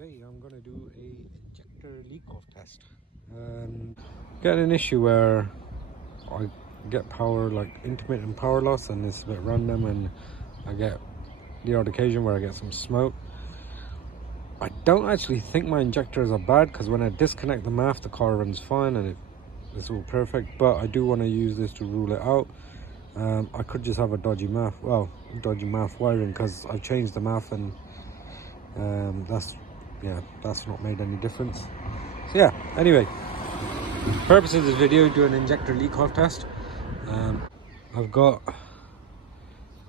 Today I'm going to do a injector leak-off test. Get an issue where I get power, like intermittent power loss, and it's a bit random, and I get the odd occasion where I get some smoke. I don't actually think my injectors are bad, because when I disconnect the MAF, the car runs fine and it's all perfect, but I do want to use this to rule it out. I could just have a dodgy MAF, dodgy MAF wiring, because I've changed the MAF and that's not made any difference. So yeah, anyway, purpose of this video, do an injector leak-off test. I've got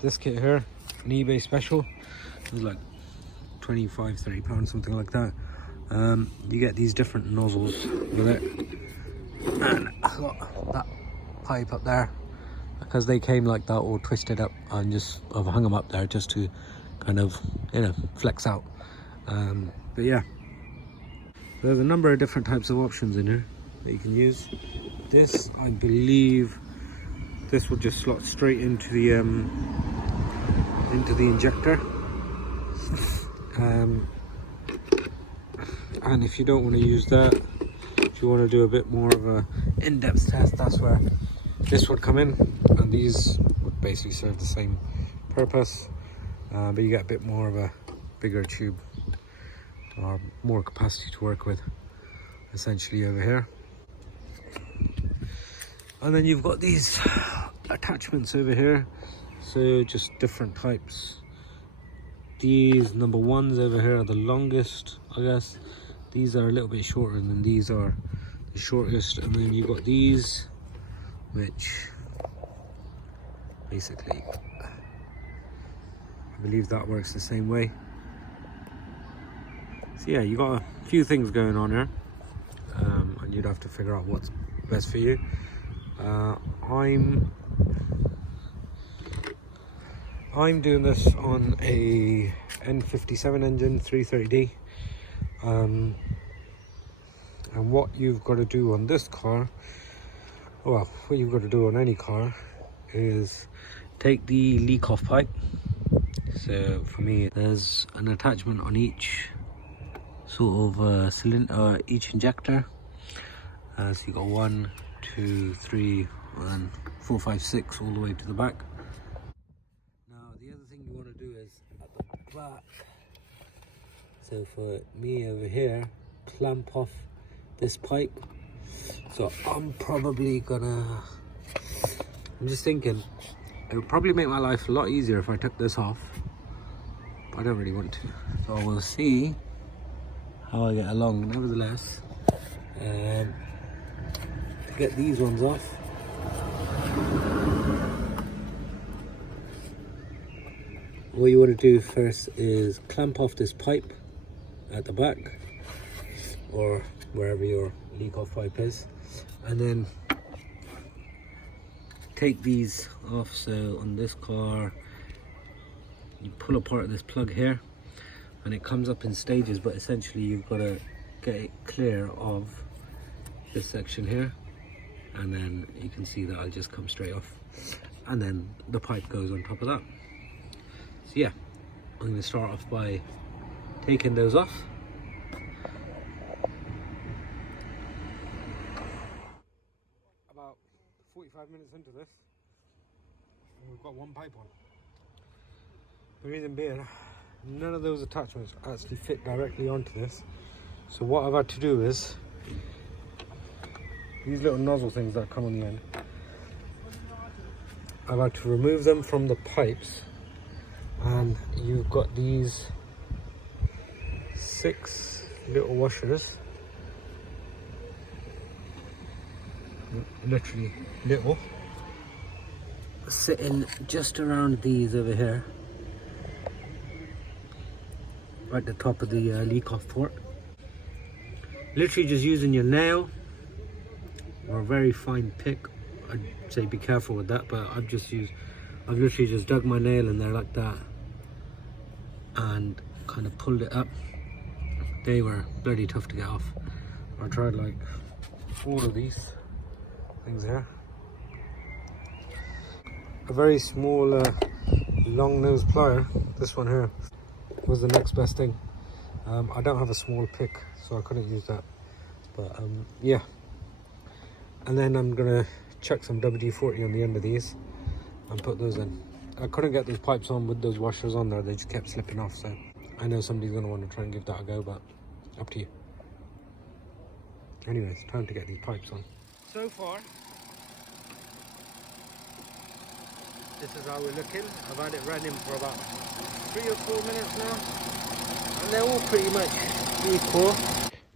this kit here, an eBay special. It's like 25-30 pounds, something like that. You get these different nozzles with it, and I've got that pipe up there because they came like that, all twisted up, and I've hung them up there just to kind of, flex out. But yeah, there's a number of different types of options in here that you can use. This, I believe, this will just slot straight into the injector. And if you don't want to use that, if you want to do a bit more of a in-depth test, that's where this would come in, and these would basically serve the same purpose, but you get a bit more of a bigger tube or more capacity to work with, essentially, over here. And then you've got these attachments over here, so just different types. These number ones over here are the longest, I guess. These are a little bit shorter, and then these are the shortest. And then you've got these, which basically, I believe that works the same way. So yeah, you got a few things going on here, and you'd have to figure out what's best for you. I'm doing this on a N57 engine, 330D. And what you've got to do on this car, well, what you've got to do on any car, is take the leak-off pipe. So for me, there's an attachment on each sort of cylinder, each injector. So you got 1, 2, 3, and 4, 5, 6 all the way to the back. Now the other thing you want to do is at the back. So for me over here, clamp off this pipe. So I'm just thinking, it would probably make my life a lot easier if I took this off, but I don't really want to. So we'll see how I get along. Nevertheless, to get these ones off, what you want to do first is clamp off this pipe at the back, or wherever your leak-off pipe is, and then take these off. So on this car, you pull apart this plug here, and it comes up in stages, but essentially you've got to get it clear of this section here, and then you can see that I'll just come straight off, and then the pipe goes on top of that. So yeah, I'm going to start off by taking those off. About 45 minutes into this, and we've got one pipe on. The reason being, none of those attachments actually fit directly onto this. So what I've had to do is, these little nozzle things that come on the end, I've had to remove them from the pipes, and you've got these 6 little washers, literally little, sitting just around these over here, right at the top of the leak-off port. Literally just using your nail or a very fine pick. I'd say be careful with that, but I've literally just dug my nail in there like that and kind of pulled it up. They were bloody tough to get off. I tried like all of these things here. A very small long nose plier, this one here, was the next best thing. I don't have a small pick, so I couldn't use that. But yeah. And then I'm gonna chuck some WD-40 on the end of these and put those in. I couldn't get those pipes on with those washers on there, they just kept slipping off, so I know somebody's gonna want to try and give that a go, but up to you. Anyways, time to get these pipes on. So far, this is how we're looking. I've had it running for about 3 or 4 minutes now, and they're all pretty much equal.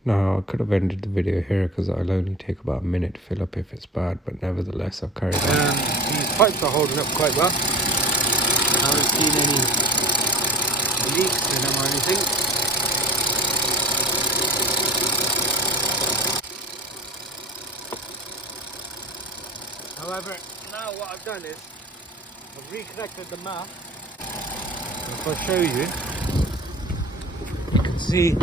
Now, I could have ended the video here because I'll only take about a minute to fill up if it's bad, but nevertheless, I've carried on. These pipes are holding up quite well. I haven't seen any leaks in them or anything. However, now what I've done is I've reconnected the map. If I show you, you can see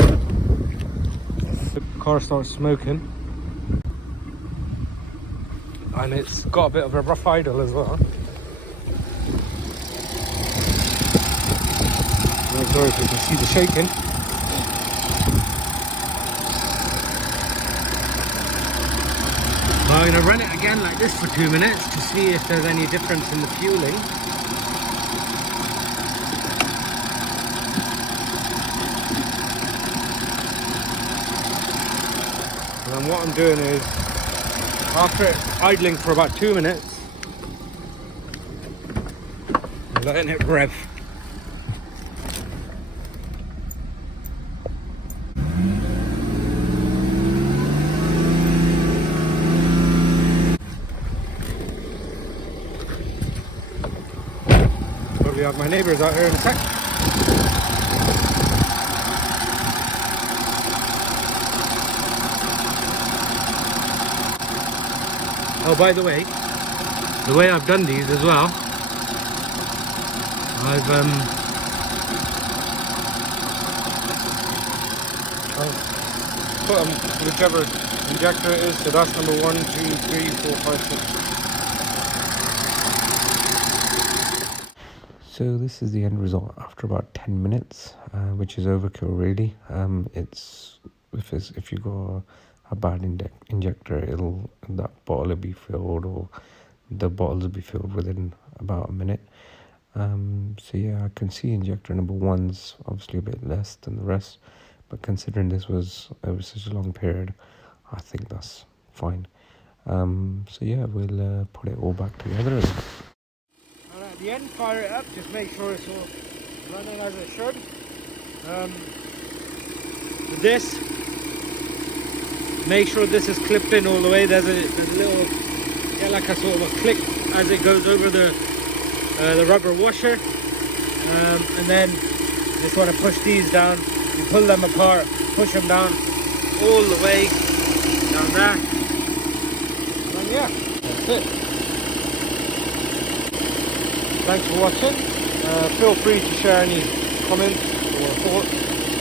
the car starts smoking, and it's got a bit of a rough idle as well. I'm sorry if you can see the shaking. I'm going to run it again like this for 2 minutes to see if there's any difference in the fueling. And what I'm doing is, after it idling for about 2 minutes, I'm letting it rev. Probably have my neighbours out here in a sec. Oh, by the way I've done these as well, I've put them whichever injector it is, so that's number 1, 2, 3, 4, 5, 6. So this is the end result after about 10 minutes, which is overkill really. If you got a bad injector, that bottle will be filled, or the bottles will be filled within about a minute. So yeah, I can see injector number 1's obviously a bit less than the rest, but considering this was over such a long period, I think that's fine. So yeah, we'll put it all back together. And at the end, fire it up, just make sure it's all running as it should. With this, make sure this is clipped in all the way. There's a little, like a sort of a click as it goes over the rubber washer, and then you just want to push these down. You pull them apart, push them down all the way down there, and yeah, that's it. Thanks for watching. Feel free to share any comments or thoughts,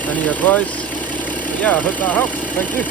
any advice. But yeah, I hope that helps. Thank you.